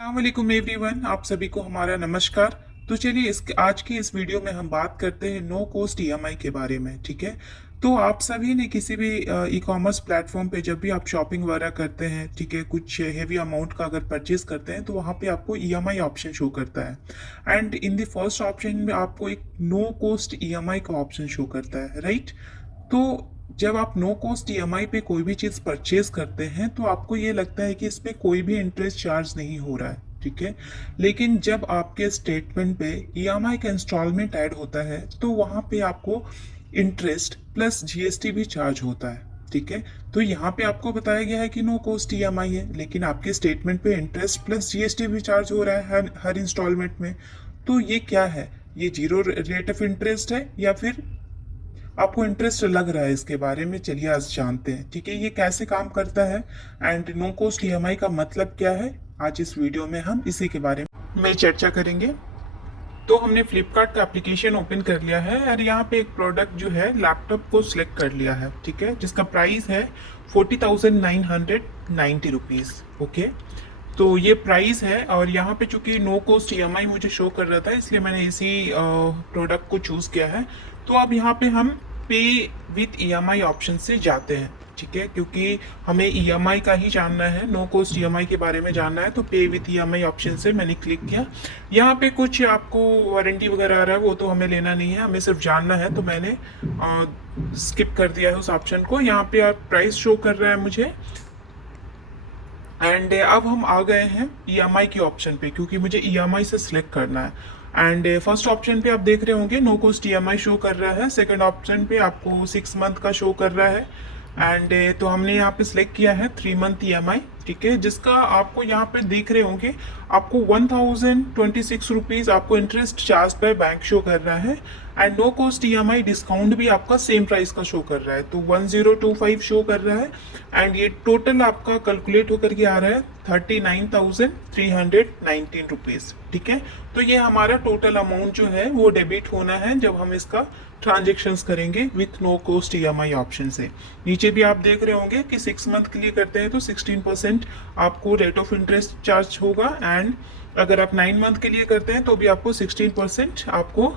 अस्सलाम एवरीवन, आप सभी को हमारा नमस्कार। तो चलिए आज की इस वीडियो में हम बात करते हैं नो कॉस्ट ईएमआई के बारे में। ठीक है। तो आप सभी ने किसी भी ई कॉमर्स प्लेटफॉर्म पे जब भी आप शॉपिंग वगैरह करते हैं, ठीक है, कुछ हेवी अमाउंट का अगर परचेज करते हैं तो वहाँ पे आपको ईएमआई ऑप्शन शो करता है। And in the first option में आपको एक नो कॉस्ट ईएमआई का ऑप्शन शो करता है, राइट। तो जब आप नो कॉस्ट ईएमआई पे कोई भी चीज़ परचेज करते हैं तो आपको ये लगता है कि इस पे कोई भी इंटरेस्ट चार्ज नहीं हो रहा है, ठीक है। लेकिन जब आपके स्टेटमेंट पे ईएमआई का इंस्टॉलमेंट ऐड होता है तो वहाँ पे आपको इंटरेस्ट प्लस जीएसटी भी चार्ज होता है, ठीक है। तो यहाँ पे आपको बताया गया है कि नो कॉस्ट ईएमआई है, लेकिन आपके स्टेटमेंट पे इंटरेस्ट प्लस जीएसटी भी चार्ज हो रहा है हर इंस्टॉलमेंट में। तो ये क्या है? ये जीरो रेट ऑफ इंटरेस्ट है या फिर आपको इंटरेस्ट लग रहा है? इसके बारे में चलिए आज जानते हैं, ठीक है। ये कैसे काम करता है एंड नो कॉस्ट ईएमआई का मतलब क्या है, आज इस वीडियो में हम इसी के बारे में चर्चा करेंगे। तो हमने फ्लिपकार्ट का एप्लीकेशन ओपन कर लिया है और यहाँ पे एक प्रोडक्ट जो है लैपटॉप को सिलेक्ट कर लिया है, ठीक है, जिसका प्राइस है 40,990 रुपीज़। ओके। तो ये प्राइस है और यहाँ पे चूंकि नो कॉस्ट ईएमआई मुझे शो कर रहा था इसलिए मैंने इसी प्रोडक्ट को चूज़ किया है। तो अब यहाँ पे हम पे विथ ईएमआई ऑप्शन से जाते हैं, ठीक है, क्योंकि हमें ईएमआई का ही जानना है, नो कॉस्ट ईएमआई के बारे में जानना है। तो पे विथ ईएमआई ऑप्शन से मैंने क्लिक किया। यहाँ पे कुछ आपको वारंटी वगैरह आ रहा है, वो तो हमें लेना नहीं है, हमें सिर्फ जानना है। तो मैंने स्किप कर दिया है उस ऑप्शन को। यहाँ पे आप प्राइस शो कर रहा है मुझे। एंड अब हम आ गए हैं ईएमआई के ऑप्शन पे, क्योंकि मुझे ईएमआई से सिलेक्ट करना है। एंड फर्स्ट ऑप्शन पे आप देख रहे होंगे नो कॉस्ट ईएमआई शो कर रहा है। सेकंड ऑप्शन पे आपको 6 मंथ का शो कर रहा है। एंड तो हमने यहाँ पे सिलेक्ट किया है 3 मंथ ईएमआई, ठीक है, जिसका आपको यहाँ पे देख रहे होंगे आपको 1026 रुपीज़ आपको interest charge by bank show कर रहा है। And no cost EMI discount भी आपका सेम प्राइस का शो कर रहा है, तो 1025 शो कर रहा है। एंड ये टोटल आपका कैलकुलेट होकर के आ रहा है 39,319 रुपीज़, ठीक है। तो ये हमारा टोटल अमाउंट जो है वो डेबिट होना है जब हम इसका ट्रांजेक्शन्स करेंगे with no cost EMI option से। नीचे भी आप देख रहे होंगे कि 6 मंथ के लिए करते हैं तो 16% आपको रेट ऑफ इंटरेस्ट चार्ज होगा। एंड अगर आप 9 मंथ के लिए करते हैं तो भी आपको 16% आपको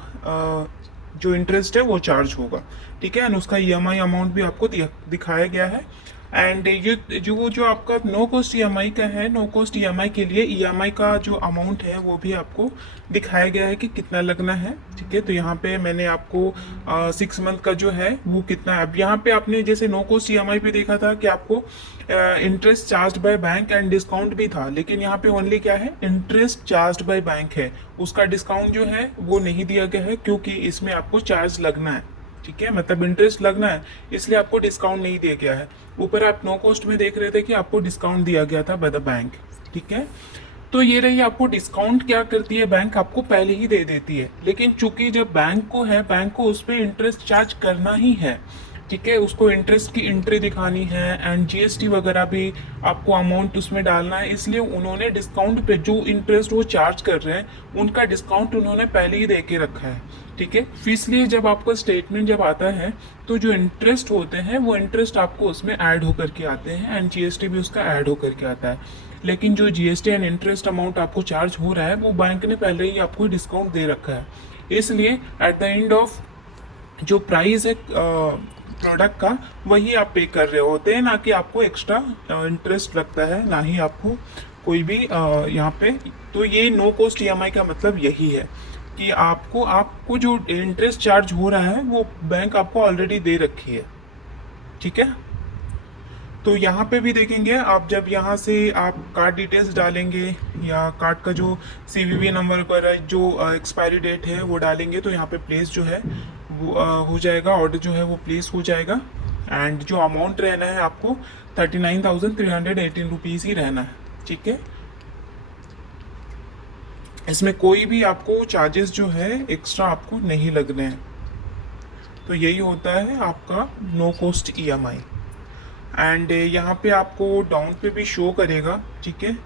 जो इंटरेस्ट है वो चार्ज होगा, ठीक है। एंड उसका ईएमआई अमाउंट भी आपको दिखाया गया है। एंड ये जो आपका नो कॉस्ट ईएमआई का है, नो कॉस्ट ईएमआई के लिए ईएमआई का जो अमाउंट है वो भी आपको दिखाया गया है कि कितना लगना है, ठीक है। तो यहाँ पे मैंने आपको 6 मंथ का जो है वो कितना है। अब यहाँ पे आपने जैसे नो कॉस्ट ईएमआई पे देखा था कि आपको interest charge by bank and discount भी था, लेकिन यहाँ पे ओनली क्या है, इंटरेस्ट चार्ज बाय बैंक है, उसका डिस्काउंट जो है वो नहीं दिया गया है, क्योंकि इसमें आपको चार्ज लगना है, ठीक है, मतलब इंटरेस्ट लगना है, इसलिए आपको डिस्काउंट नहीं दिया गया है। ऊपर आप नो कॉस्ट में देख रहे थे कि आपको डिस्काउंट दिया गया था बाय द बैंक, ठीक है। तो ये रही आपको डिस्काउंट क्या करती है, बैंक आपको पहले ही दे देती है, लेकिन चूंकि जब बैंक को है, बैंक को उस पर इंटरेस्ट चार्ज करना ही है, ठीक है, उसको इंटरेस्ट की एंट्री दिखानी है एंड जीएसटी वगैरह भी आपको अमाउंट उसमें डालना है, इसलिए उन्होंने डिस्काउंट पे जो इंटरेस्ट वो चार्ज कर रहे हैं उनका डिस्काउंट उन्होंने पहले ही दे के रखा है, ठीक है। इसलिए जब आपका स्टेटमेंट जब आता है तो जो इंटरेस्ट होते हैं वो इंटरेस्ट आपको उसमें ऐड होकर के आते हैं एंड जीएसटी भी उसका ऐड होकर के आता है। लेकिन जो जीएसटी एंड इंटरेस्ट अमाउंट आपको चार्ज हो रहा है वो बैंक ने पहले ही आपको डिस्काउंट दे रखा है, इसलिए एट द एंड ऑफ जो प्राइस है प्रोडक्ट का वही आप पे कर रहे होते हैं, ना कि आपको एक्स्ट्रा इंटरेस्ट लगता है, ना ही आपको कोई भी यहाँ पे। तो ये नो कॉस्ट ईएमआई का मतलब यही है कि आपको जो इंटरेस्ट चार्ज हो रहा है वो बैंक आपको ऑलरेडी दे रखी है, ठीक है। तो यहाँ पे भी देखेंगे आप, जब यहाँ से आप कार्ड डिटेल्स डालेंगे या कार्ड का जो सीवीवी नंबर पर जो एक्सपायरी डेट है वो डालेंगे तो यहाँ पे प्लेस जो है वो हो जाएगा, ऑर्डर जो है वो प्लेस हो जाएगा। एंड जो अमाउंट रहना है आपको 39,318 रुपीज़ ही रहना है, ठीक है। इसमें कोई भी आपको चार्जेस जो है एक्स्ट्रा आपको नहीं लगने हैं। तो यही होता है आपका नो कॉस्ट ईएमआई। एंड यहाँ पे आपको डाउन पे भी शो करेगा, ठीक है,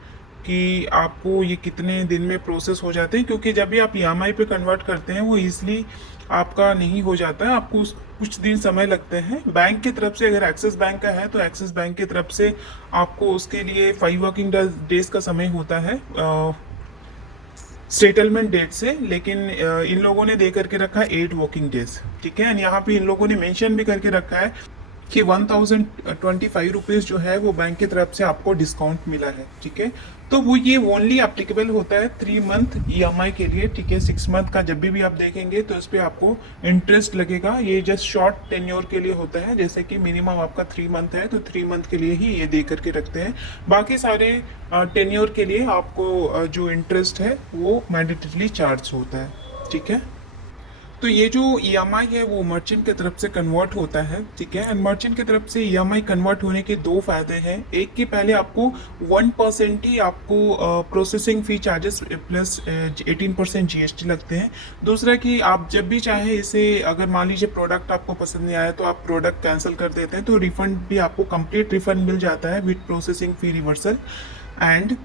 कि आपको ये कितने दिन में प्रोसेस हो जाते हैं, क्योंकि जब भी आप ईएमआई पे कन्वर्ट करते हैं वो ईजिली आपका नहीं हो जाता है, आपको कुछ दिन समय लगते हैं। बैंक की तरफ से, अगर एक्सिस बैंक का है तो एक्सिस बैंक की तरफ से आपको उसके लिए 5 वर्किंग डेज का समय होता है सेटलमेंट डेट से, लेकिन इन लोगों ने दे करके रखा है 8 वर्किंग डेज, ठीक है। एंड यहाँ पे इन लोगों ने मेंशन भी करके रखा है कि 1025 रुपीज़ जो है वो बैंक की तरफ से आपको डिस्काउंट मिला है, ठीक है। तो वो ये ओनली एप्लीकेबल होता है 3 मंथ ईएमआई के लिए, ठीक है। 6 मंथ का जब भी आप देखेंगे तो इस पर आपको इंटरेस्ट लगेगा। ये जस्ट शॉर्ट टेन्योर के लिए होता है, जैसे कि मिनिमम आपका 3 मंथ है तो 3 मंथ के लिए ही ये दे करके रखते हैं। बाकी सारे टेन्योर के लिए आपको जो इंटरेस्ट है वो मैंडेटरीली चार्ज होता है, ठीक है। तो ये जो ईएमआई है वो मर्चेंट की तरफ से कन्वर्ट होता है, ठीक है। एंड मर्चेंट की तरफ से ईएमआई कन्वर्ट होने के दो फायदे हैं। एक कि पहले आपको 1% ही आपको processing fee charges plus 18% GST लगते हैं। दूसरा कि आप जब भी चाहे इसे, अगर मान लीजिए प्रोडक्ट आपको पसंद नहीं आया तो आप प्रोडक्ट कैंसिल कर देते हैं तो रिफंड भी आपको कंप्लीट रिफंड मिल जाता है with processing fee reversal. And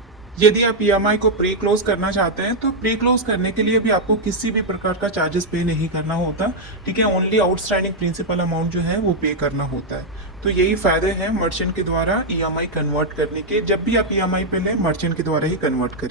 यदि आप ईएमआई को प्री क्लोज करना चाहते हैं तो प्री क्लोज करने के लिए भी आपको किसी भी प्रकार का चार्जेस पे नहीं करना होता, ठीक है। ओनली आउटस्टैंडिंग प्रिंसिपल अमाउंट जो है वो पे करना होता है। तो यही फायदे हैं मर्चेंट के द्वारा ईएमआई कन्वर्ट करने के। जब भी आप ईएमआई पे लें मर्चेंट के द्वारा ही कन्वर्ट करें।